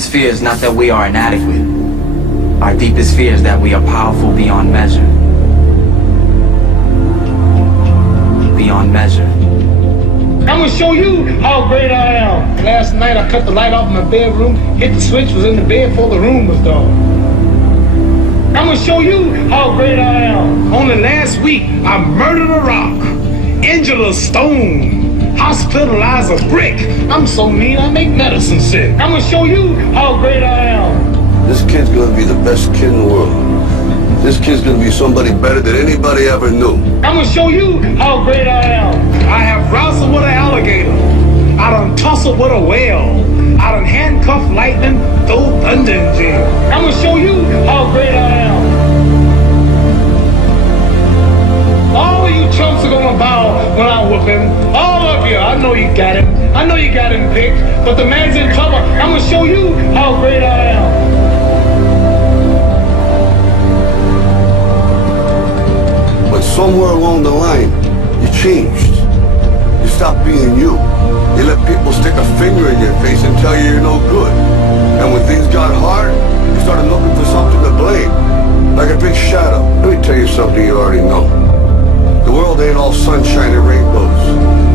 deepest fear is not that we are inadequate. Our deepest fear is that we are powerful beyond measure. Beyond measure. I'm gonna show you how great I am. Last night I cut the light off in my bedroom, hit the switch, was in the bed before the room was dark. I'm gonna show you how great I am. Only last week I murdered a rock, injured a stone, hospitalized a brick. I'm so mean I make medicine sick. I'm gonna show you how great I am. This kid's gonna be the best kid in the world. This kid's gonna be somebody better than anybody ever knew. I'm gonna show you how great I am. I have wrestled with an alligator. I done tussled with a whale. I done handcuffed lightning, throw thunder in jail. I'm gonna show you how great I am. All of you chumps are gonna bow when I whoop him. All of you. I know you got him. I know you got him picked, but the man's in trouble. I'm gonna show you how great I am. But somewhere along the line, you changed. You stopped being you. You let people stick a finger in your face and tell you you're no good. And when things got hard, you started looking for something to blame. Like a big shadow. Let me tell you something you already know. The world ain't all sunshine and rainbows.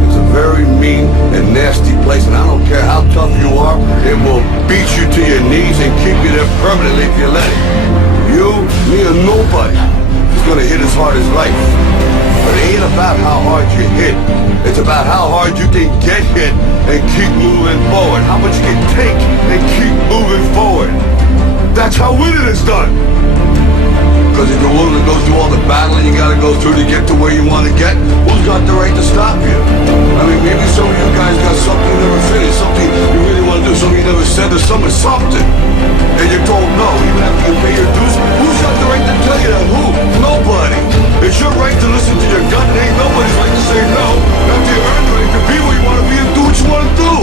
It's a very mean and nasty place, and I don't care how tough you are, it will beat you to your knees and keep you there permanently if you let it. You, me, or nobody is gonna hit as hard as life. But it ain't about how hard you hit. It's about how hard you can get hit and keep moving forward. How much you can take and keep moving forward. That's how winning is done. Because if you're willing to go through all the battling you gotta go through to get to where you want to get, who's got the right to stop you? I mean, maybe some of you guys got something you never finished, something you really want to do, something you never said to someone, something. And you're told no, even after you pay your dues. Who's got the right to tell you that? Who? Nobody. It's your right to listen to your gut, and ain't nobody's right to say no. After you earn the right to be where you want to be and do what you want to do.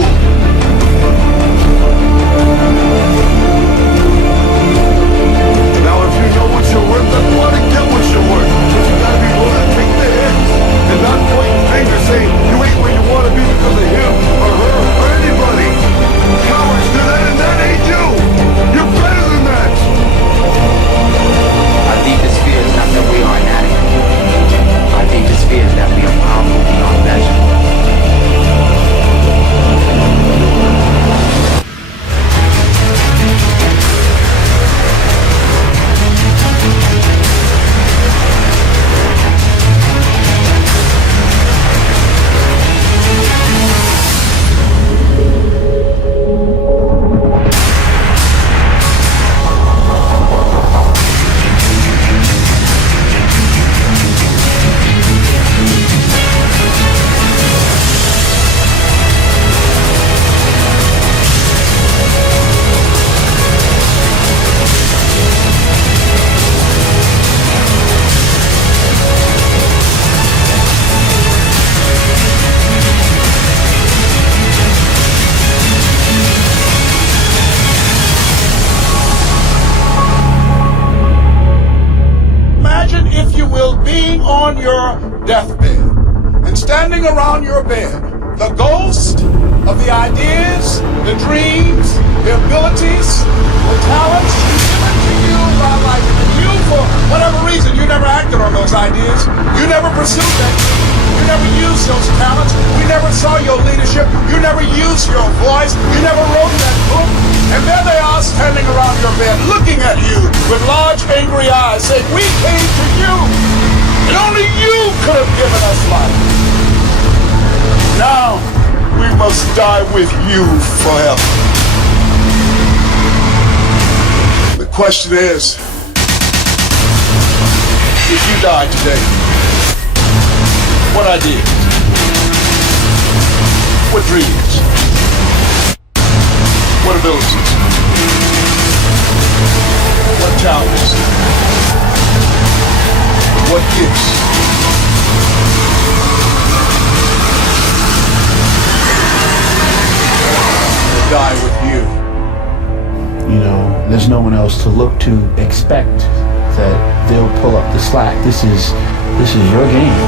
Now, if you know what you're worth, then you want to get what you're worth. But you gotta be willing to take the hits and not point fingers saying you ain't where you want to be because of him or her or anybody. Cowards do that, and that ain't you. You're better than that. Our deepest fear is not that we are inadequate. Our deepest fear is that we are powerful beyond measure. On your deathbed and standing around your bed, the ghost of the ideas, the dreams, the abilities, the talents given to you by life. And you, for whatever reason, you never acted on those ideas. You never pursued that. You never used those talents. We never saw your leadership. You never used your voice. You never wrote that book. And there they are standing around your bed, looking at you with large, angry eyes, saying, "We came to you. And only you could have given us life. Now, we must die with you forever." The question is, if you die today, what ideas? What dreams? What abilities? What talents? What gifts? Will die with you. You know, there's no one else to look to expect that they'll pull up the slack. This is your game.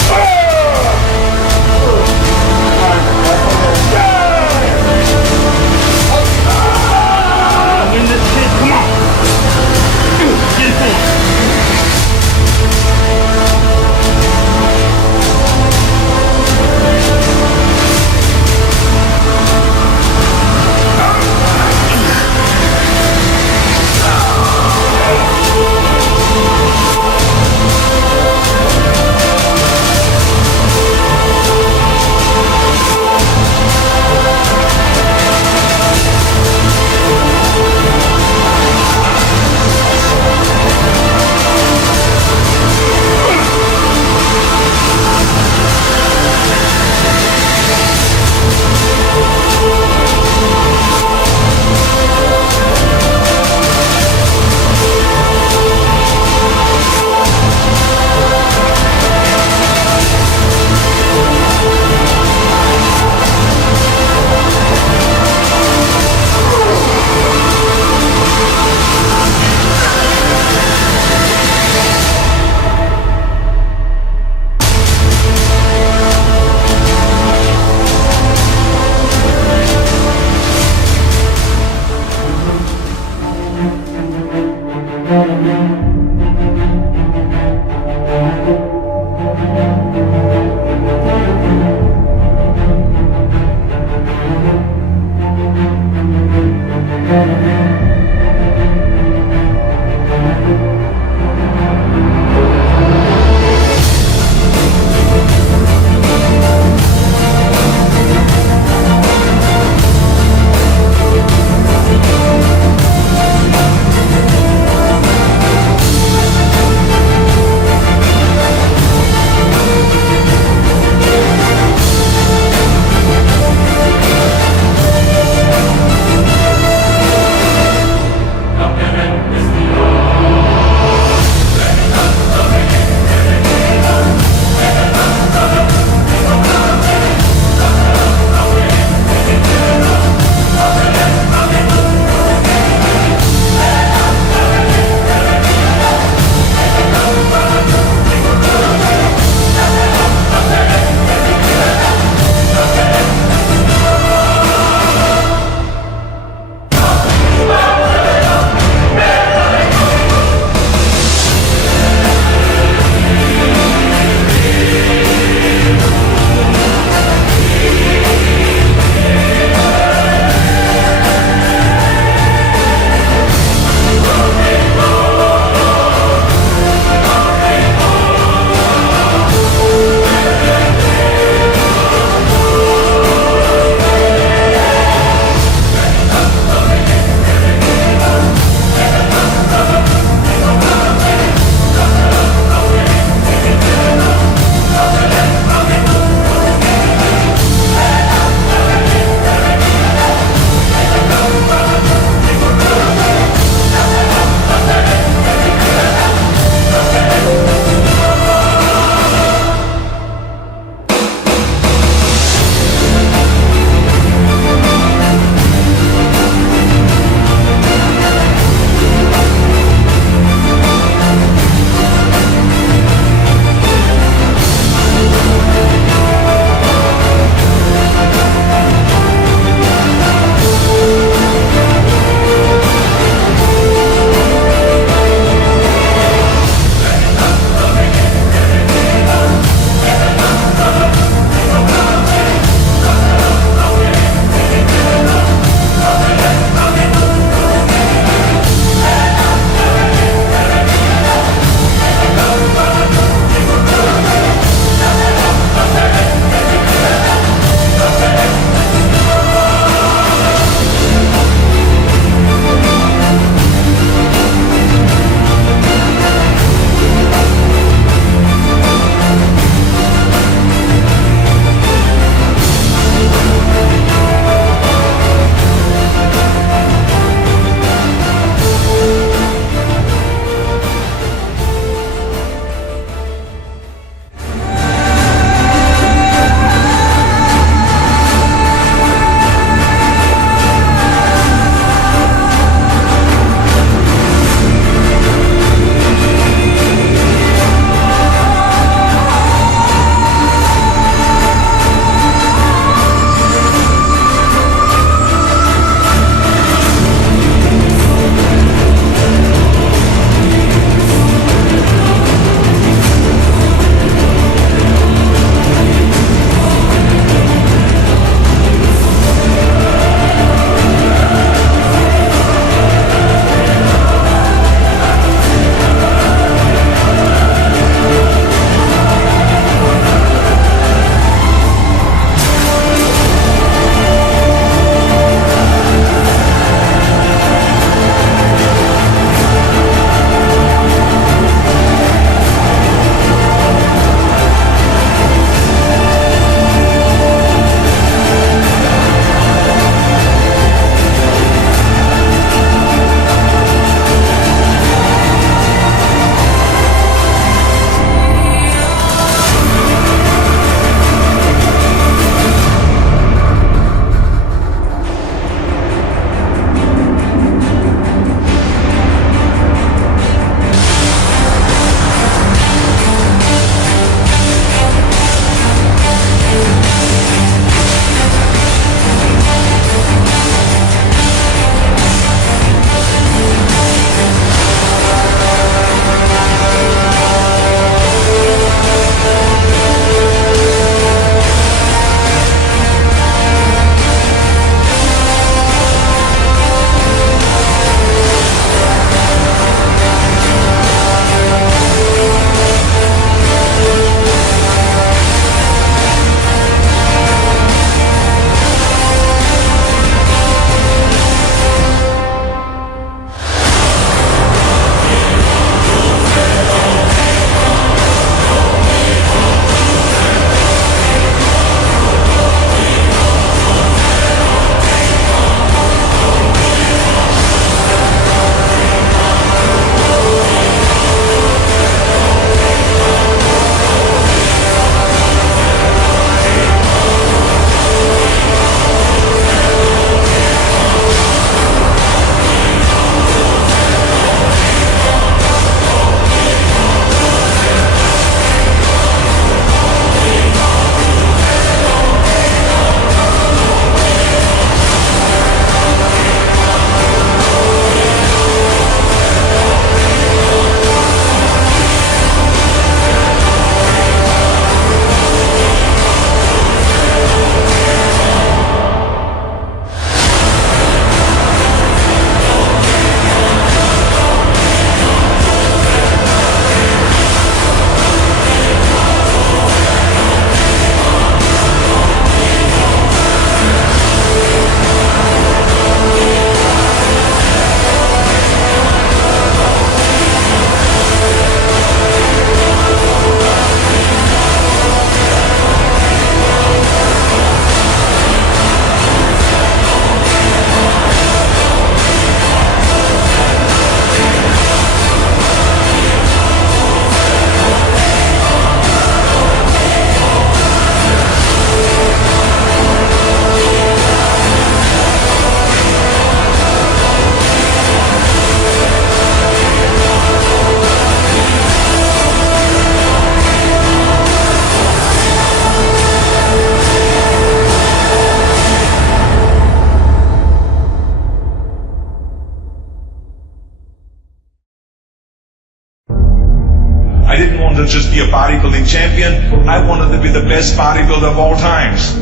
I didn't want to just be a bodybuilding champion. I wanted to be the best bodybuilder of all times.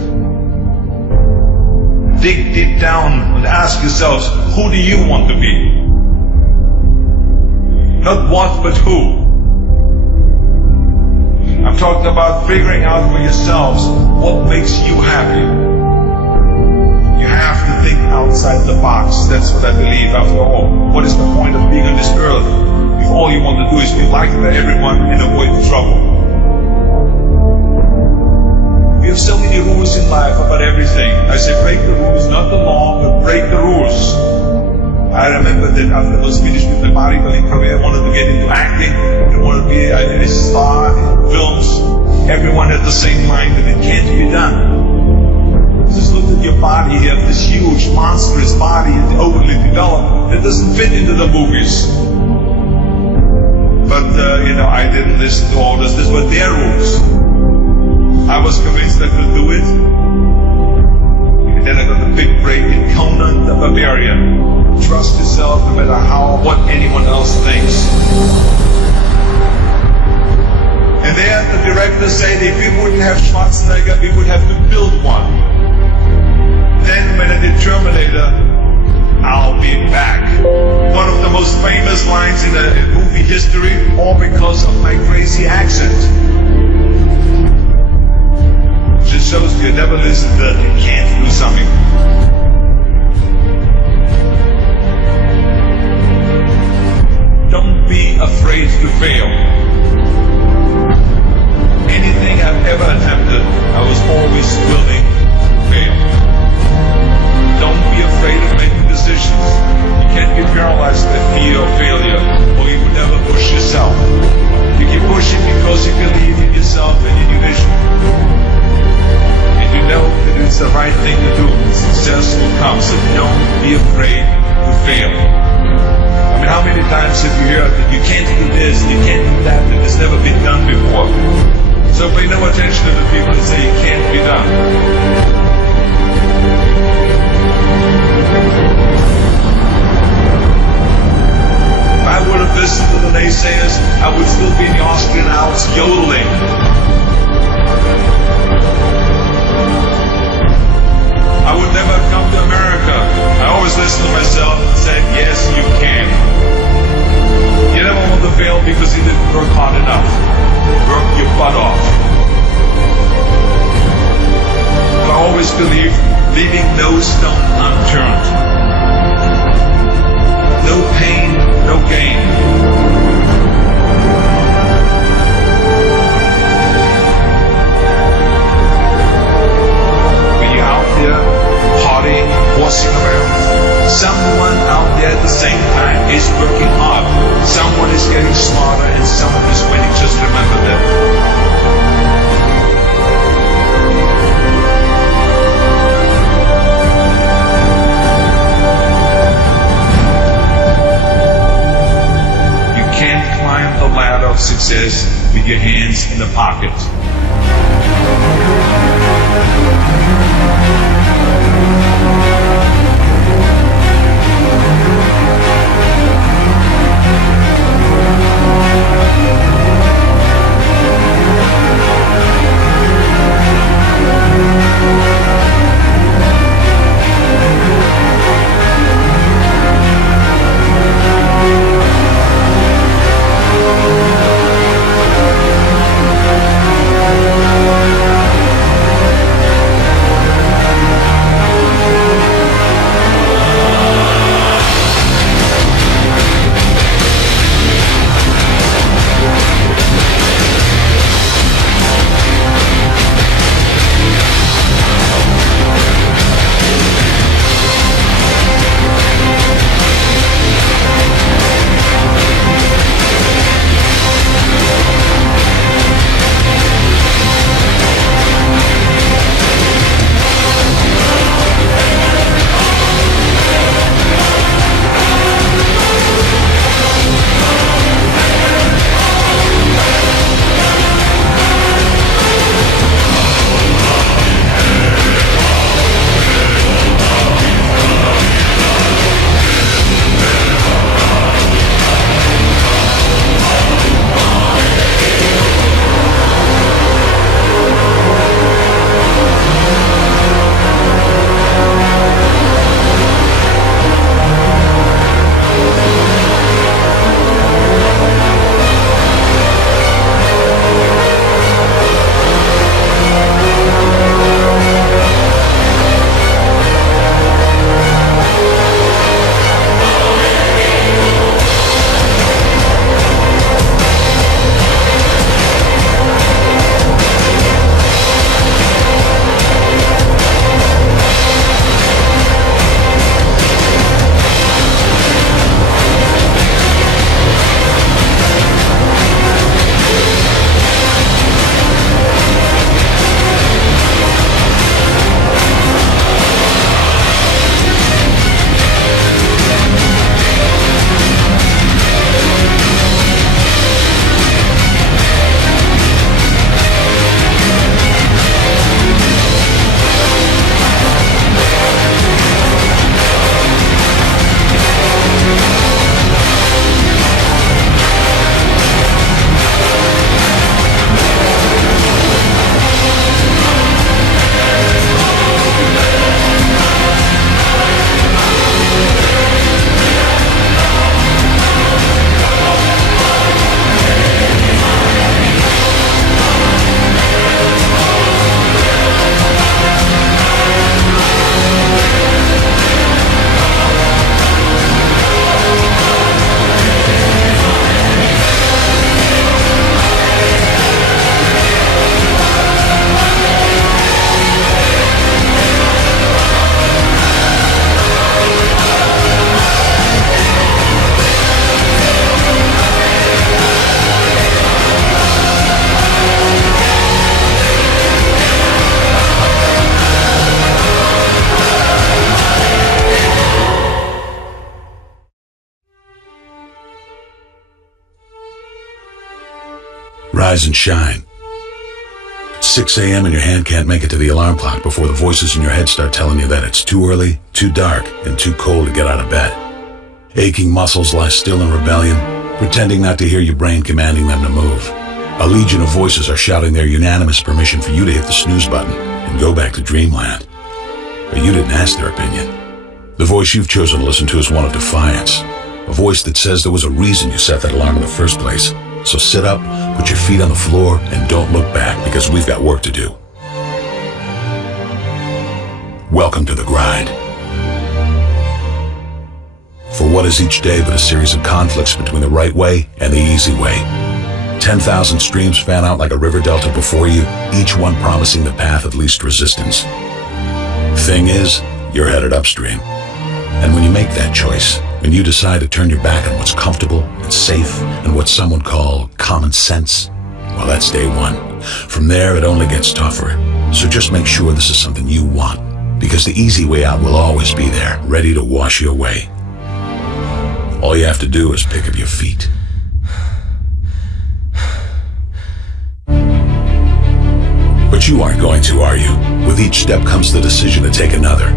Dig deep down and ask yourselves, who do you want to be? Not what, but who. I'm talking about figuring out for yourselves what makes you happy. You have to think outside the box. That's what I believe. After all, what is the point of being on this earth if all you want to do is be liked by everyone and avoid trouble? We have so many rules in life about everything. I say break the rules, not the law, but break the rules. I remember that after I was finished with the bodybuilding career, I wanted to get into acting. I wanted to be a star in films. Everyone had the same mind that it can't be done. Just look at your body. You have this huge, monstrous body, it's overly developed. That doesn't fit into the movies. But, I didn't listen to all this. These were their rules. I was convinced I could do it. And then I got a big break in Conan the Barbarian. Trust yourself no matter what anyone else thinks. And then the director said if we wouldn't have Schwarzenegger, we would have to build one. Then when I did Terminator, I'll be back. One of the most famous lines in movie history, all because of my crazy accent. Just shows you never listen that you can't do something. Don't be afraid to fail. Anything I've ever attempted, I was always willing to fail. Don't be afraid of making decisions. You can't be paralyzed by fear of failure, or you will never push yourself. You keep pushing because you believe in yourself and in your vision. And you know that it's the right thing to do. Success will come, so don't be afraid to fail. I mean, how many times have you heard that you can't do this, you can't do that it's never been done before? So pay no attention to the people that say it can't be done. If I would have listened to the naysayers, I would still be in the Austrian Alps yodeling. I would never come to America. I always listened to myself and said, yes, you can. You never want to fail because you didn't work hard enough. Work your butt off. I always believed leaving no stone unturned. No pain, no gain. When you're out there partying, horsing around, someone out there at the same time is working hard. Someone is getting smarter and someone is winning. Just remember that. You can't climb the ladder of success with your hands in the pocket. Rise and shine. 6 a.m. and your hand can't make it to the alarm clock before the voices in your head start telling you that it's too early, too dark, and too cold to get out of bed. Aching muscles lie still in rebellion, pretending not to hear your brain commanding them to move. A legion of voices are shouting their unanimous permission for you to hit the snooze button and go back to dreamland. But you didn't ask their opinion. The voice you've chosen to listen to is one of defiance. A voice that says there was a reason you set that alarm in the first place. So sit up, put your feet on the floor, and don't look back, because we've got work to do. Welcome to the grind. For what is each day but a series of conflicts between the right way and the easy way? 10,000 streams fan out like a river delta before you, each one promising the path of least resistance. Thing is, you're headed upstream. And when you make that choice, when you decide to turn your back on what's comfortable and safe and what some would call common sense, well, that's day one. From there, it only gets tougher. So just make sure this is something you want, because the easy way out will always be there, ready to wash you away. All you have to do is pick up your feet. But you aren't going to, are you? With each step comes the decision to take another.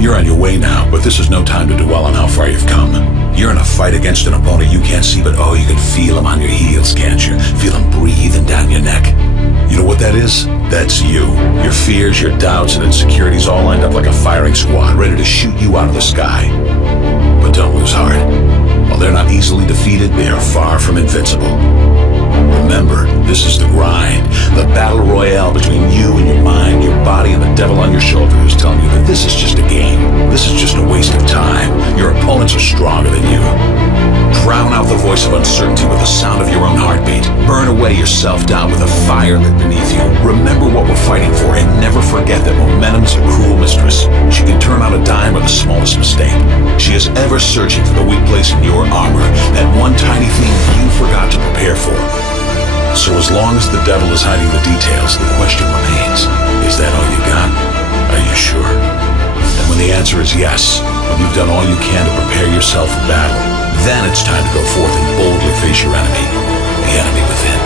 You're on your way now, but this is no time to dwell on how far you've come. You're in a fight against an opponent you can't see, but oh, you can feel him on your heels, can't you? Feel him breathing down your neck. You know what that is? That's you. Your fears, your doubts, and insecurities all lined up like a firing squad, ready to shoot you out of the sky. But don't lose heart. While they're not easily defeated, they are far from invincible. Remember, this is the grind, the battle royale between you and your mind, your body, and the devil on your shoulder who's telling you that this is just a game. This is just a waste of time. Your opponents are stronger than you. Drown out the voice of uncertainty with the sound of your own heartbeat. Burn away your self-doubt with a fire lit beneath you. Remember what we're fighting for, and never forget that momentum's a cruel mistress. She can turn on a dime with the smallest mistake. She is ever searching for the weak place in your armor, that one tiny thing you forgot to prepare for. So as long as the devil is hiding the details, the question remains, is that all you got? Are you sure? And when the answer is yes, when you've done all you can to prepare yourself for battle, then it's time to go forth and boldly face your enemy, the enemy within.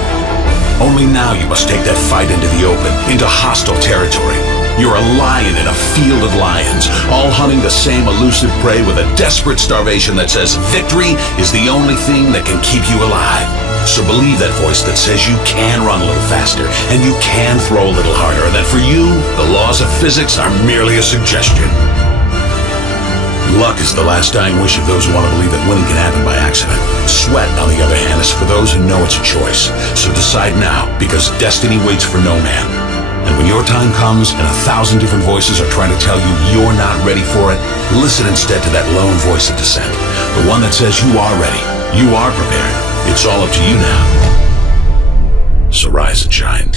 Only now you must take that fight into the open, into hostile territory. You're a lion in a field of lions, all hunting the same elusive prey with a desperate starvation that says victory is the only thing that can keep you alive. So believe that voice that says you can run a little faster, and you can throw a little harder, and that for you, the laws of physics are merely a suggestion. Luck is the last dying wish of those who want to believe that winning can happen by accident. Sweat, on the other hand, is for those who know it's a choice. So decide now, because destiny waits for no man. And when your time comes and 1,000 different voices are trying to tell you you're not ready for it, listen instead to that lone voice of dissent. The one that says you are ready, you are prepared. It's all up to you now. So rise and shine.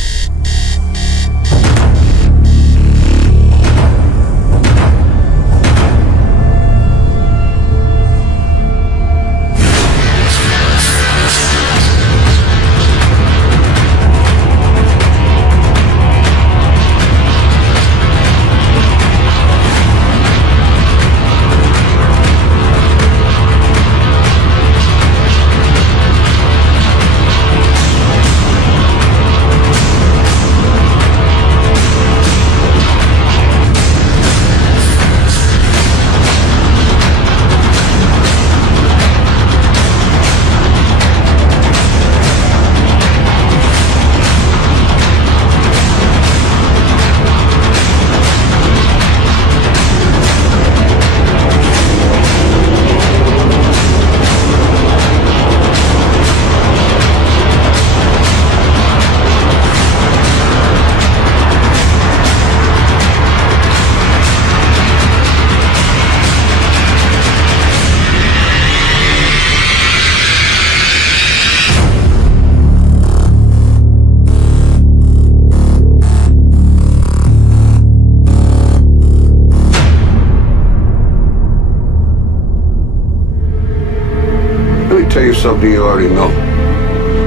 Tell you something you already know.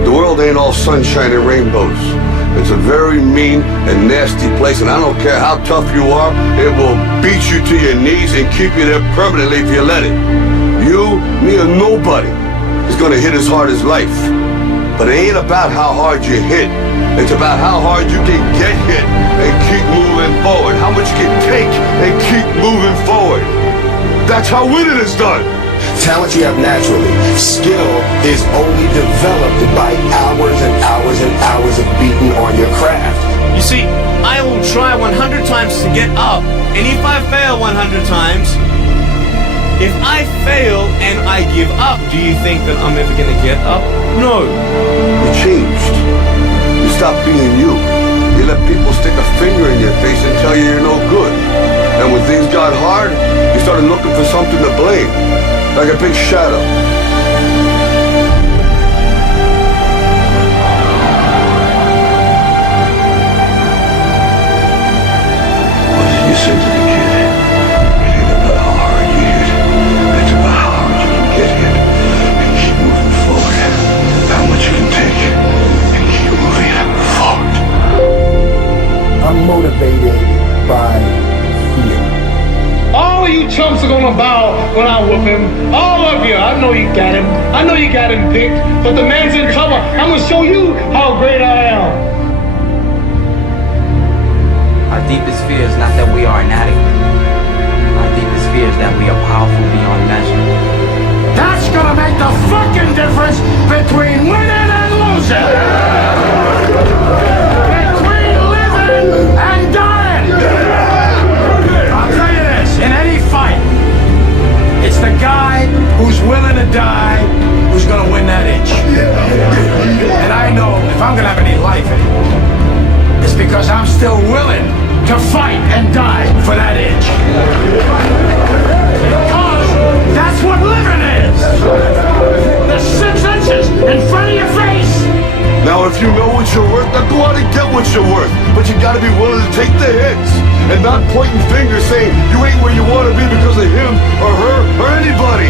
The world ain't all sunshine and rainbows. It's a very mean and nasty place, and I don't care how tough you are, it will beat you to your knees and keep you there permanently if you let it. You, me, or nobody is gonna hit as hard as life. But it ain't about how hard you hit. It's about how hard you can get hit and keep moving forward. How much you can take and keep moving forward. That's how winning is done. Talent you have naturally. Skill is only developed by hours and hours and hours of beating on your craft. You see, I will try 100 times to get up, and if I fail 100 times, if I fail and I give up, do you think that I'm ever gonna get up? No. You changed. You stopped being you. You let people stick a finger in your face and tell you you're no good. And when things got hard, you started looking for something to blame. Like a big shadow. What did you say to the kid? It ain't about how hard you hit. It's about how hard you can get hit and keep moving forward. How much you can take and keep moving forward. I'm motivated by fear. All of you chumps are gonna bow when I whoop him. All of you. I know you got him. I know you got him picked. But the man's in trouble. I'm gonna show you how great I am. Our deepest fear is not that we are inadequate. Our deepest fear is that we are powerful beyond measure. That's gonna make the fucking difference between winning and losing. Between living and dying. I'll tell you this, in any fight, it's the guy who's willing to die who's gonna win that inch. And I know if I'm gonna have any life in it, it's because I'm still willing to fight and die for that inch. Because that's what living is. The 6 inches in front of your face. Now if you know what you're worth, now go out and get what you're worth. But you gotta be willing to take the hits and not pointing fingers saying you ain't where you wanna be because of him or her or anybody.